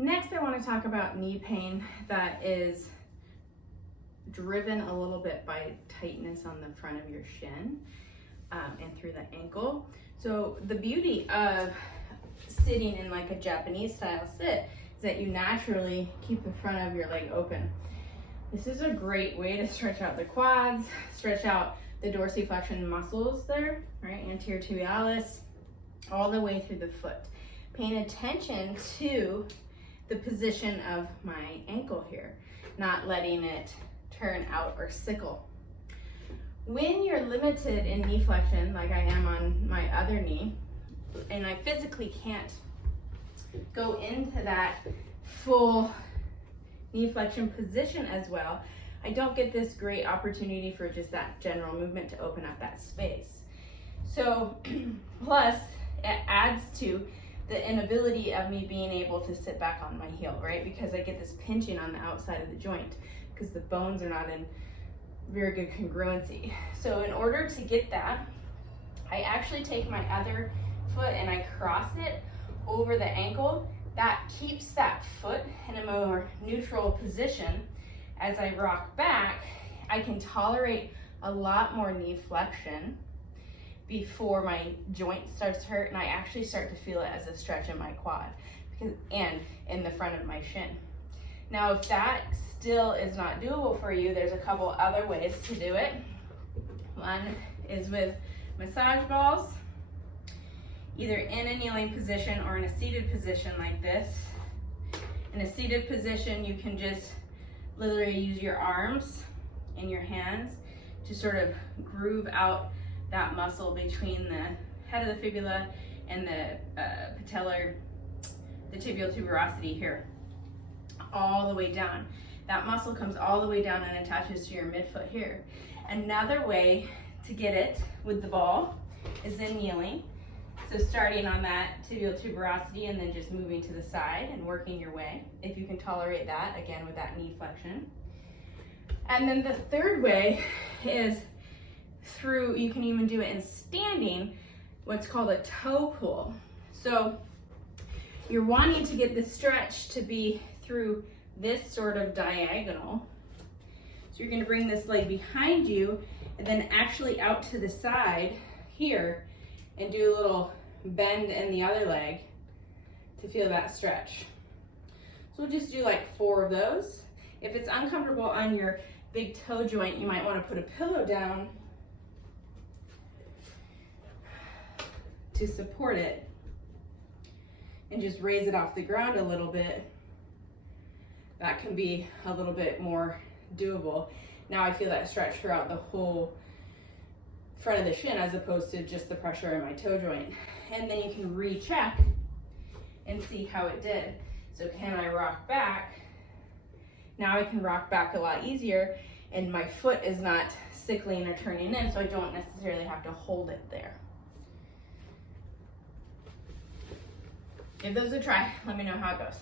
Next, I want to talk about knee pain that is driven a little bit by tightness on the front of your shin and through the ankle. So the beauty of sitting in like a Japanese style sit is that you naturally keep the front of your leg open. This is a great way to stretch out the quads, stretch out the dorsiflexion muscles there, right? Anterior tibialis, all the way through the foot. Paying attention to the position of my ankle here, not letting it turn out or sickle. When you're limited in knee flexion, like I am on my other knee, and I physically can't go into that full knee flexion position as well, I don't get this great opportunity for just that general movement to open up that space. So, plus it adds to the inability of me being able to sit back on my heel, right? Because I get this pinching on the outside of the joint because the bones are not in very good congruency. So in order to get that, I actually take my other foot and I cross it over the ankle. That keeps that foot in a more neutral position. As I rock back, I can tolerate a lot more knee flexion before my joint starts to hurt, and I actually start to feel it as a stretch in my quad and in the front of my shin. Now, if that still is not doable for you, there's a couple other ways to do it. One is with massage balls, either in a kneeling position or in a seated position like this. In a seated position, you can just literally use your arms and your hands to sort of groove out that muscle between the head of the fibula and the patellar, the tibial tuberosity here, all the way down. That muscle comes all the way down and attaches to your midfoot here. Another way to get it with the ball is in kneeling. So starting on that tibial tuberosity and then just moving to the side and working your way, if you can tolerate that, again with that knee flexion. And then the third way is through, you can even do it in standing, what's called a toe pull. So you're wanting to get the stretch to be through this sort of diagonal. So you're gonna bring this leg behind you and then actually out to the side here and do a little bend in the other leg to feel that stretch. So we'll just do like 4 of those. If it's uncomfortable on your big toe joint, you might want to put a pillow down to support it and just raise it off the ground a little bit. That can be a little bit more doable. Now I feel that stretch throughout the whole front of the shin as opposed to just the pressure in my toe joint. And then you can recheck and see how it did. So can I rock back? Now I can rock back a lot easier and my foot is not sickling or turning in, so I don't necessarily have to hold it there. Give those a try. Let me know how it goes.